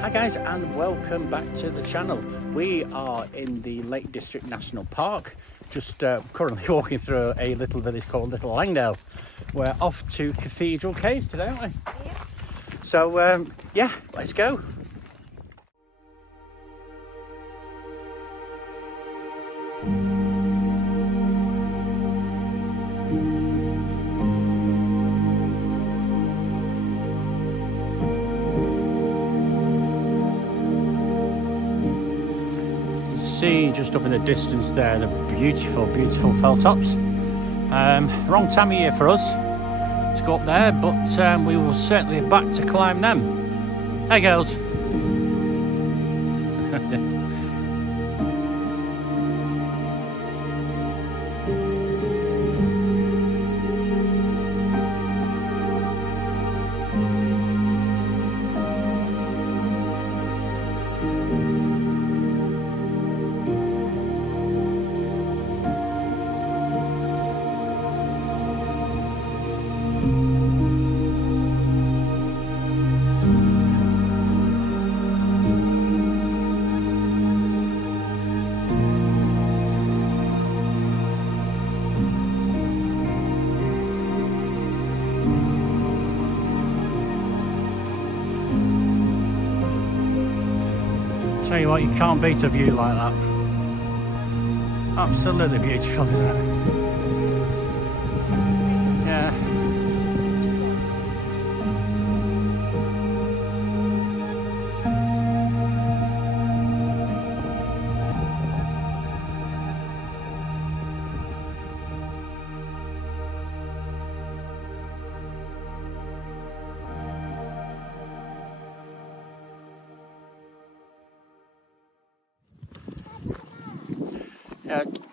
Hi guys, and welcome back to the channel. We are in the Lake District National Park, just currently walking through a little village called Little Langdale. We're off to Cathedral Caves today, aren't we? Yeah. So yeah, let's go. See just up in the distance there the beautiful fell tops. Wrong time of year for us to go up there, but we will certainly be back to climb them. Hey girls. Tell you what, you can't beat a view like that. Absolutely beautiful, isn't it? Yeah.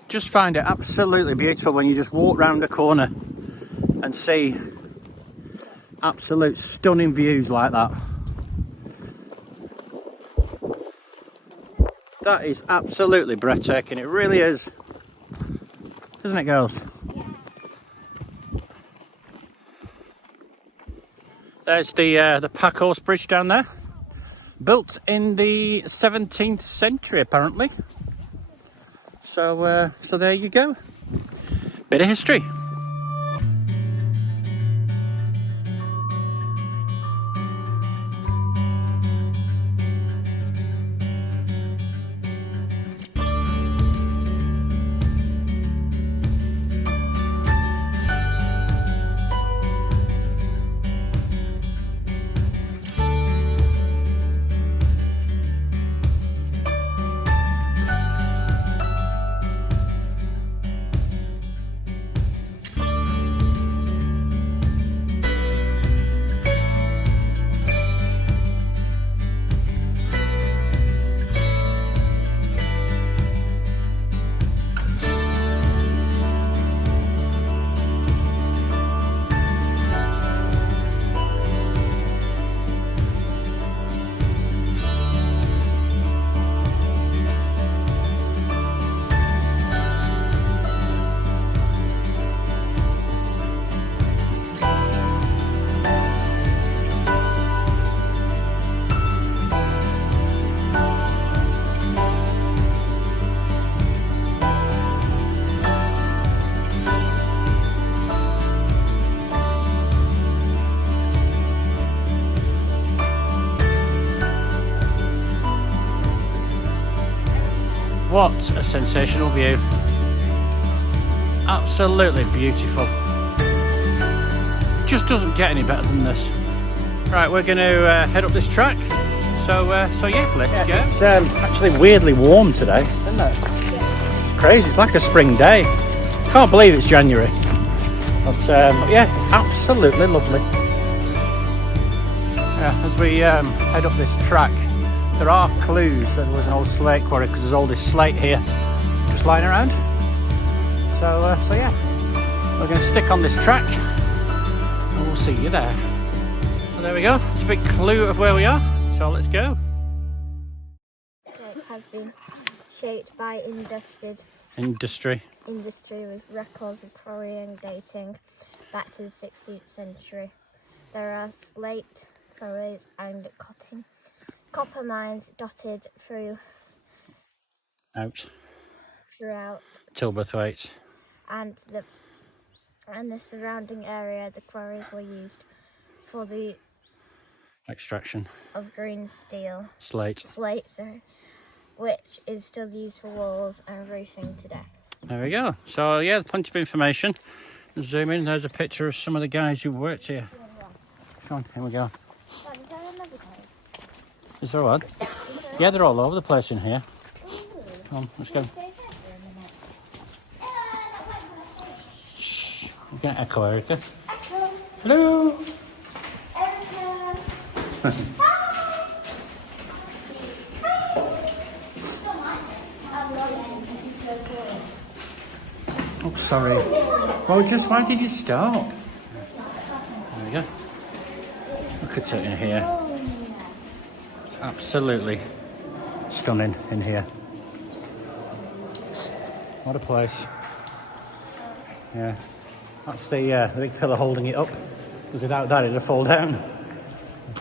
Just find it absolutely beautiful when you just walk round a corner and see absolute stunning views like that. That is absolutely breathtaking, it really is. Isn't it, girls? Yeah. There's the Packhorse Bridge down there. Built in the 17th century apparently. So there you go. Bit of history. What a sensational view. Absolutely beautiful. Just doesn't get any better than this. Right, we're going to head up this track. So yeah, let's go. It's actually weirdly warm today, isn't it? It's crazy, it's like a spring day. Can't believe it's January. But yeah, absolutely lovely. Yeah, as we head up this track, there are clues that there was an old slate quarry because there's all this slate here just lying around. So yeah, we're going to stick on this track and we'll see you there. So there we go, it's a big clue of where we are, so let's go. It has been shaped by industry with records of quarrying dating back to the 16th century. There are slate quarries and copper mines dotted Out. throughout, Tilberthwaite. and the surrounding area. The quarries were used for the Extraction. of green steel, Slate. sorry, which is still used for walls and roofing today. There we go. So yeah, plenty of information. Zoom in. There's a picture of some of the guys who worked here. Come on, here we go. Dad, is there another cave? Is there one? Yeah, they're all over the place in here. Come on, let's go. Shh. You're going to echo, Erica. Hello. Oh, sorry. Well, just why did you stop? There we go. Look at it in here. Absolutely stunning in here. What a place. Yeah. That's the big pillar holding it up. Because without that, it'd fall down.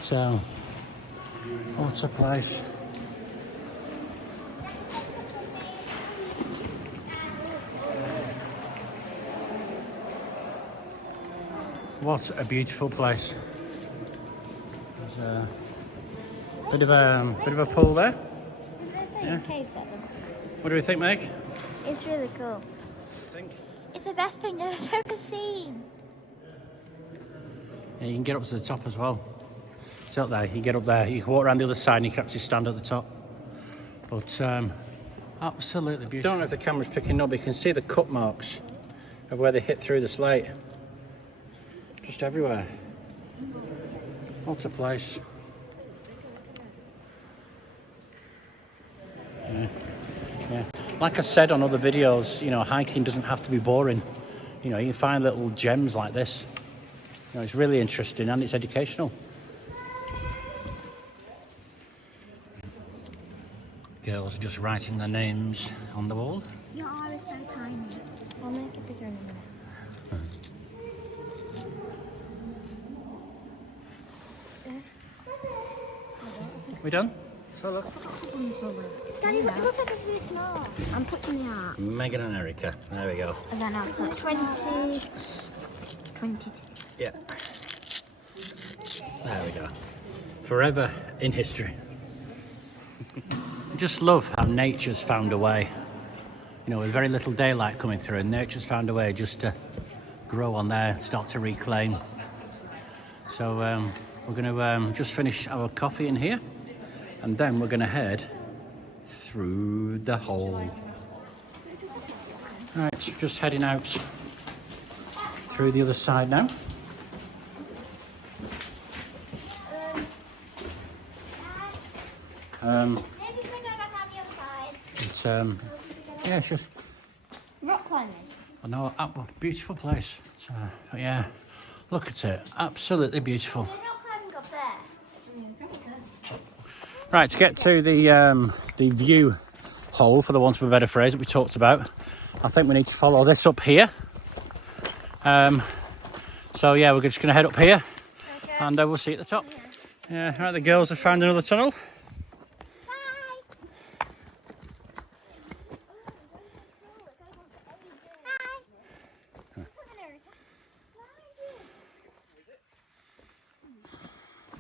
So, what a place. What a beautiful place. There's a bit of a pool there. Yeah. Caves at them. What do we think, Meg? It's really cool. It's the best thing I've ever seen. Yeah, you can get up to the top as well. It's up there. You can get up there. You can walk around the other side and you can actually stand at the top. But absolutely beautiful. I don't know if the camera's picking up. You can see the cut marks of where they hit through the slate. Just everywhere. What a place. Yeah. Like I said on other videos, you know, hiking doesn't have to be boring. You know, you can find little gems like this. You know, it's really interesting and it's educational. Girls are just writing their names on the wall. Your R is so tiny. I'll make it bigger in a minute. We done? So look. Daddy, it looks like it's really small. I'm putting the art. Megan and Erica. There we go. And then I'll put 22. Yeah. There we go. Forever in history. I just love how nature's found a way. You know, with very little daylight coming through, and nature's found a way just to grow on there, start to reclaim. So we're going to just finish our coffee in here, and then we're going to head through the hole. Right, just heading out through the other side now. Maybe we can go back on the other side. It's yeah, it's just Rock climbing. I know, beautiful place. It's, but yeah, look at it, absolutely beautiful. We're rock climbing up there. Right, to get to the view hole, for the want of a better phrase, that we talked about, I think we need to follow this up here. So yeah, we're just going to head up here, okay, and we'll see you at the top. Yeah, right, the girls have found another tunnel.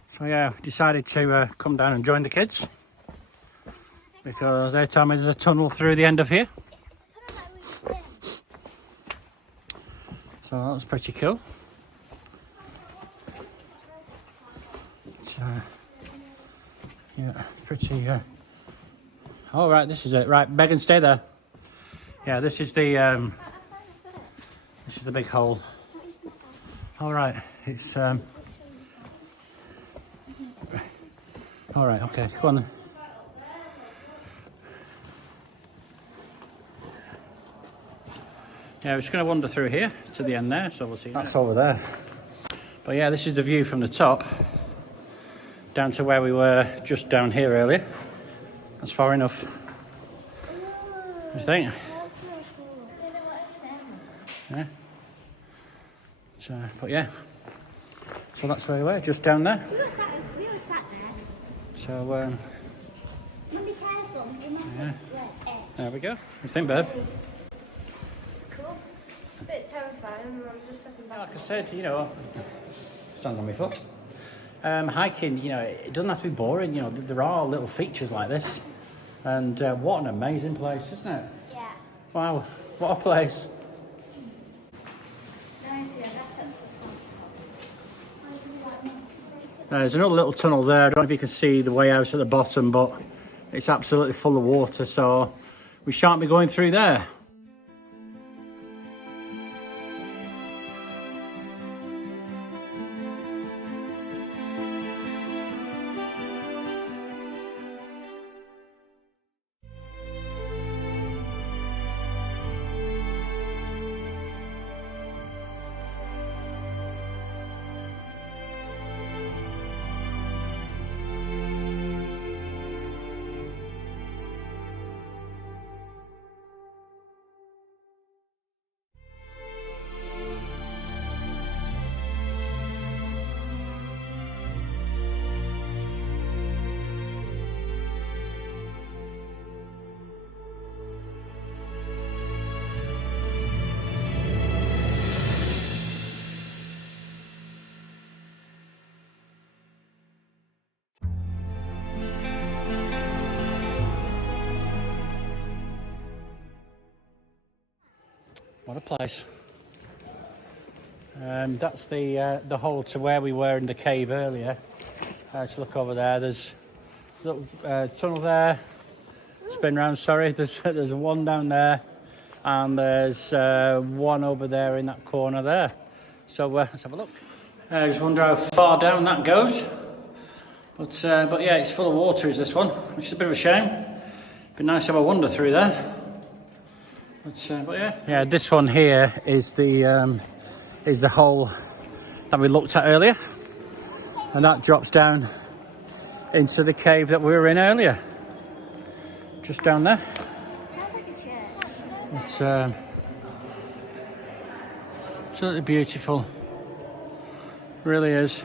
So yeah, decided to come down and join the kids because they told me there's a tunnel through the end of here. So that was pretty cool. So, yeah, pretty. Oh right, this is it. Right, Megan, stay there. Yeah, this is the big hole. All right, it's all right, okay, go on then. Yeah, we're just going to wander through here to the end there, so we'll see. That's over there. But yeah, this is the view from the top down to where we were just down here earlier. That's far enough. What do you think? Yeah. But yeah, so that's where we were, just down there. We were sat there. So, Be careful. yeah. There we go. What do you think, babe? It's cool. It's a bit terrifying. I'm just looking back. Like I said, you know, stand on my foot. Hiking, you know, it doesn't have to be boring. You know, there are little features like this, and what an amazing place, isn't it? Yeah. Wow, what a place! There's another little tunnel there. I don't know if you can see the way out at the bottom, but it's absolutely full of water, so we shan't be going through there. What a place. That's the hole to where we were in the cave earlier. Just look over there, there's a little tunnel there, spin round, sorry, there's one down there, and there's one over there in that corner there. So let's have a look. I just wonder how far down that goes. But yeah, it's full of water is this one, which is a bit of a shame. Be nice to have a wander through there. But yeah, this one here is the hole that we looked at earlier, and that drops down into the cave that we were in earlier, just down there. Sounds like a church. It's absolutely beautiful, it really is.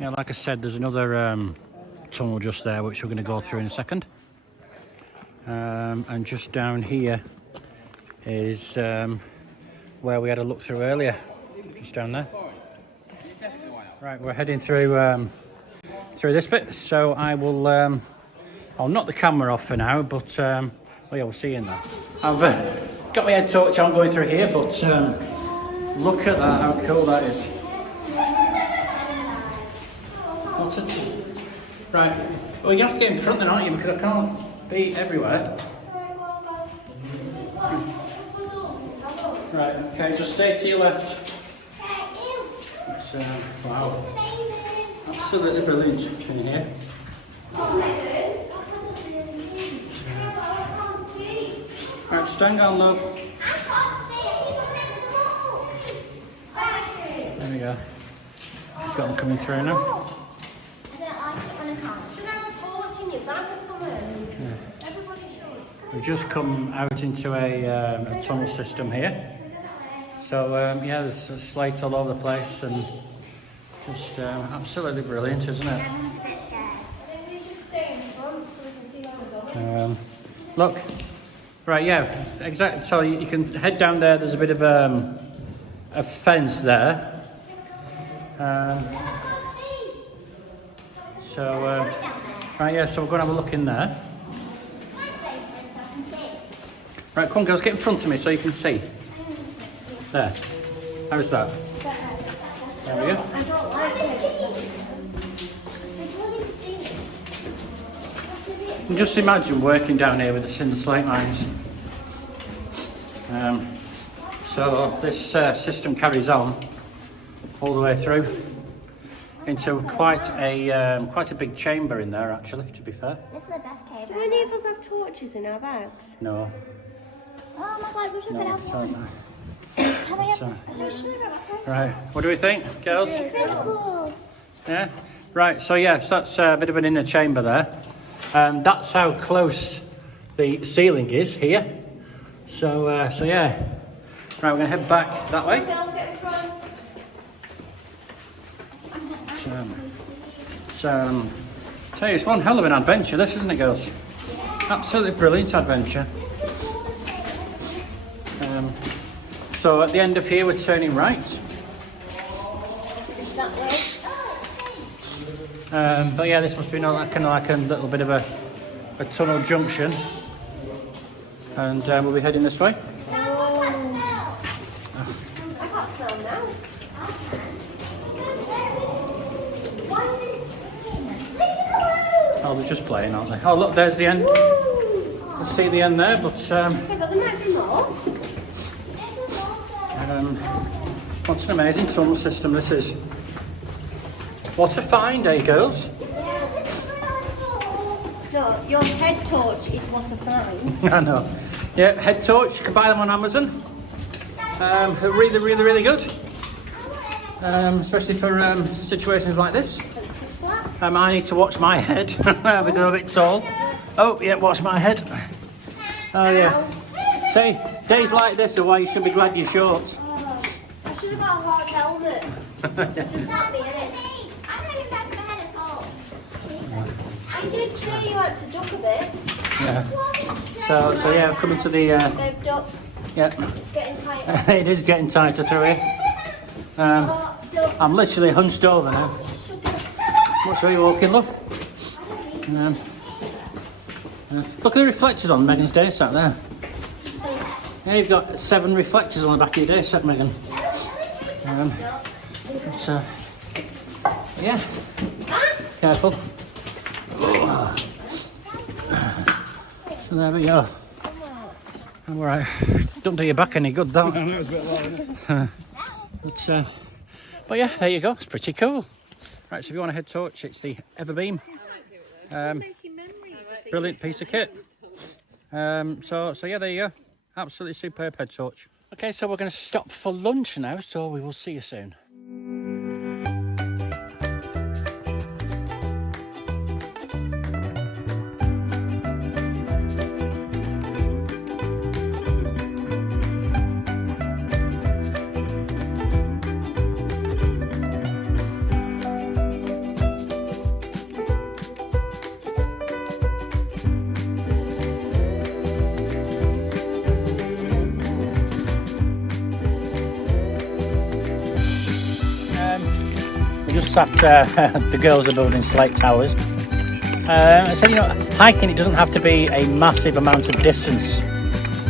Yeah, like I said, there's another tunnel just there which we're going to go through in a second. And just down here is where we had a look through earlier, just down there. Right, we're heading through this bit, so I will I'll knock the camera off for now, but oh yeah, we'll see you in there. I've got my head torch on going through here, but look at that, how cool that is. What's it? Right, well, you have to get in front then, aren't you, because I can't be everywhere. Right, okay, just stay to your left. It's, wow, absolutely brilliant in here. Right, stand on, love. There we go. He's got them coming through now. We've just come out into a tunnel system here. So yeah, there's a slate all over the place and just absolutely brilliant, isn't it? Look, right, yeah, exactly. So you can head down there. There's a bit of a fence there. Right, yeah. So we're going to have a look in there. Right, come on, girls, get in front of me so you can see. There. How's that? There we go. And just imagine working down here with the cinder slate mines. So this system carries on all the way through into quite a big chamber in there, actually, to be fair. This is the best cave. Do any of us have torches in our bags? No. Oh my god, we should get out one. Right, what do we think, girls? It's really cool. Yeah? Right, so yes, that's a bit of an inner chamber there. That's how close the ceiling is here. So yeah. Right, we're going to head back that way. Girls, get in front. Tell you, it's one hell of an adventure, this, isn't it, girls? Absolutely brilliant adventure. So at the end of here, we're turning right. That way. But yeah, this must be kind of like a little bit of a tunnel junction, and we'll be heading this way. I got smell now. Oh, they're just playing, aren't they? Oh, look, there's the end. Let's see the end there, but Yeah, but there might be more. what an amazing tunnel system this is. What a find, eh, girls? No, your head torch is what I find. I know. Yeah, head torch. You can buy them on Amazon. They're really, really, really good. Especially for situations like this. I need to watch my head because I'm a bit tall. Oh, yeah, watch my head. Oh, yeah. See, days like this are why you should be glad you're short. I should have got a hard helmet. Does that be it? I did say you had to duck a bit. Yeah. So yeah, coming to the. They've ducked. Yeah. It's getting tighter. It is getting tighter through here. I'm literally hunched over now. What's where you walking, love? Look at the reflectors on Megan's day set there. Yeah, you've got 7 reflectors on the back of your day set, Megan. Yeah. Careful. So there we go. All right. Don't do your back any good, that. I know it's a bit low, isn't it? But yeah, there you go. It's pretty cool. Right, so if you want a head torch, it's the Everbeam. Brilliant piece of kit. So yeah, there you go. Absolutely superb head torch. Okay, so we're going to stop for lunch now, so we will see you soon. Just at the girls are building slate towers. So you know, hiking, it doesn't have to be a massive amount of distance.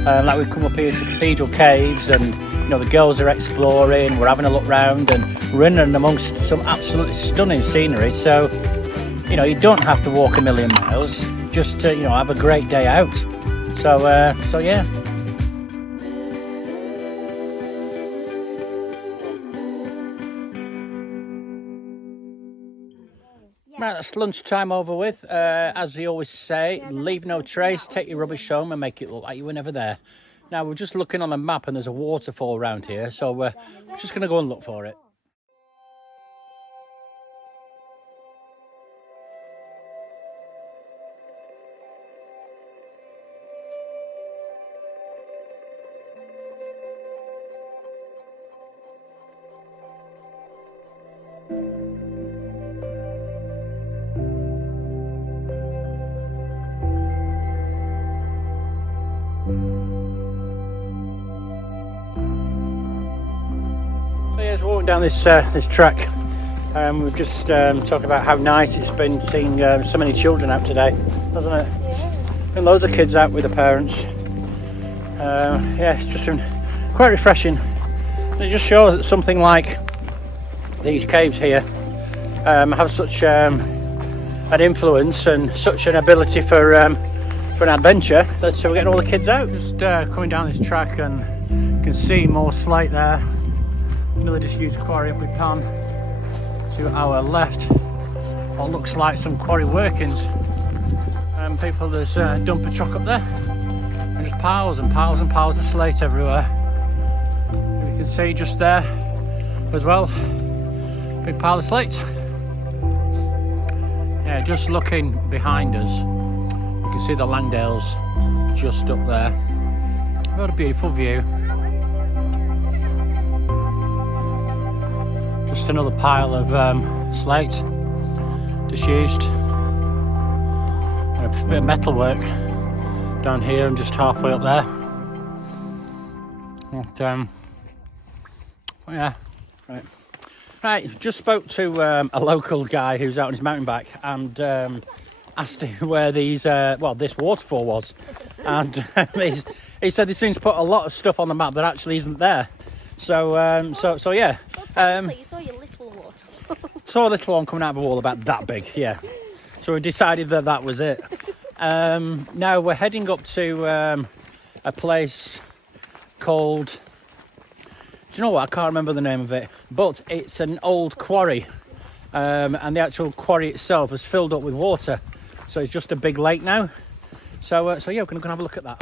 Like we've come up here to Cathedral caves, and you know the girls are exploring. We're having a look round, and we're in and amongst some absolutely stunning scenery. So you know you don't have to walk a million miles just to have a great day out. So yeah. Right, that's lunchtime over with. As we always say, leave no trace, take your rubbish home and make it look like you were never there. Now, we're just looking on the map and there's a waterfall around here, so we're just going to go and look for it. As we're walking down this track, we've just talked about how nice it's been seeing so many children out today, hasn't it? Yeah. Been loads of kids out with their parents. Yeah, it's just been quite refreshing. And it just shows that something like these caves here have such an influence and such an ability for an adventure that we're getting all the kids out. Just coming down this track, and you can see more slate there. Really just used Quarry up with pan to our left. What looks like some quarry workings. People, there's a dumper truck up there, and just piles and piles and piles of slate everywhere. And you can see just there as well, big pile of slate. Yeah, just looking behind us, you can see the Langdales just up there. What a beautiful view. Just Just another pile of slate, disused, and a bit of metalwork down here and just halfway up there. But, yeah, right. Just spoke to a local guy who's out on his mountain bike and asked him where these, this waterfall was, and he said he seems to put a lot of stuff on the map that actually isn't there. So yeah. You saw your little waterfall. Saw a little one coming out of a wall about that big, yeah. So we decided that was it. Now we're heading up to a place called, do you know what, I can't remember the name of it, but it's an old quarry, and the actual quarry itself is filled up with water, so it's just a big lake now. So yeah, we're going to go have a look at that.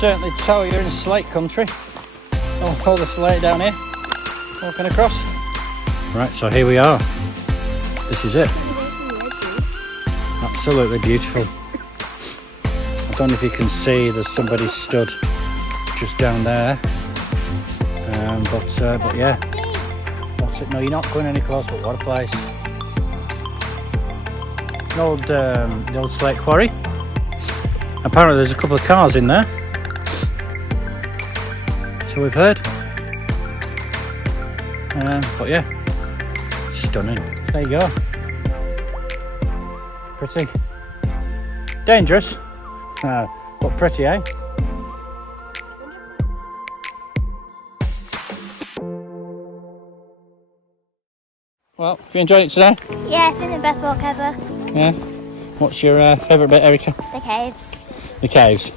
Certainly tell you're in slate country. Oh, all the slate down here, walking across. Right, so here we are. This is it. Absolutely beautiful. I don't know if you can see, there's somebody stood just down there. But yeah. What's it? No, you're not going any closer, but what a place. The old slate quarry. Apparently there's a couple of cars in there. So we've heard, but yeah, stunning. There you go. Pretty dangerous, but pretty, eh? Well, have you enjoyed it today? Yeah, it's been the best walk ever. Yeah. What's your favourite bit, Erica? The caves. The caves.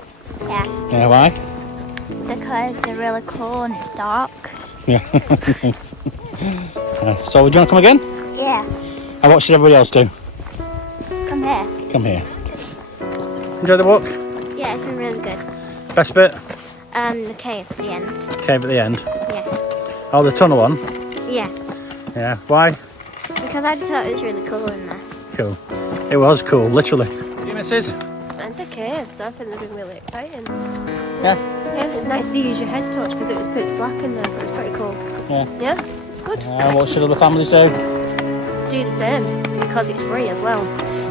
Yeah. Yeah, why? Because they're really cool and it's dark. Yeah. So, would you want to come again? Yeah. And what should everybody else do? Come here. Come here. Enjoy the walk? Yeah, it's been really good. Best bit? The cave at the end. Cave at the end? Yeah. Oh, the tunnel one? Yeah. Yeah. Why? Because I just thought it was really cool in there. Cool. It was cool, literally. You missus? And the caves, I think they've been really exciting. Yeah. Yeah, it's nice to use your head torch because it was pitch black in there, so it's pretty cool. Yeah. Yeah, it's good. What should other families do? Do the same because it's free as well.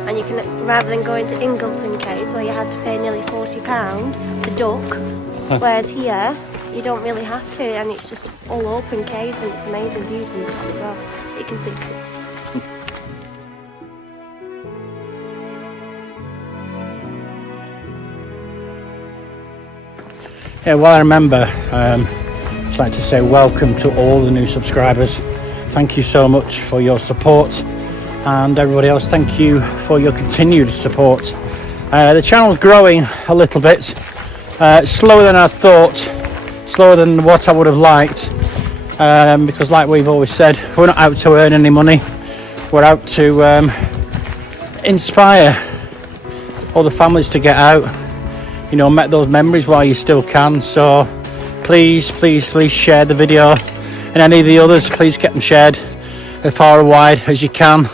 And you can, rather than going to Ingleton Caves where you had to pay nearly £40 to duck, whereas here you don't really have to, and it's just all open caves and it's amazing views on the top as well. You can see. Yeah, well, I remember, I'd like to say welcome to all the new subscribers. Thank you so much for your support, and everybody else, thank you for your continued support. The channel's growing a little bit, slower than I thought, slower than what I would have liked, because like we've always said, we're not out to earn any money, we're out to inspire other families to get out, you know, make those memories while you still can. So please share the video, and any of the others, please get them shared as far and wide as you can.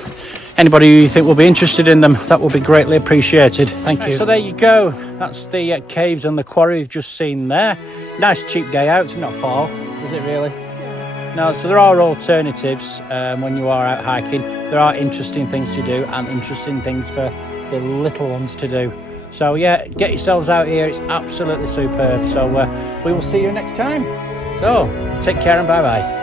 Anybody who you think will be interested in them, that will be greatly appreciated. Thank you. So there you go, that's the caves and the quarry we've just seen there. Nice cheap day out. It's not far, is it really? No, so there are alternatives when you are out hiking. There are interesting things to do and interesting things for the little ones to do. So yeah, get yourselves out here, it's absolutely superb. So we will see you next time. So take care and bye bye.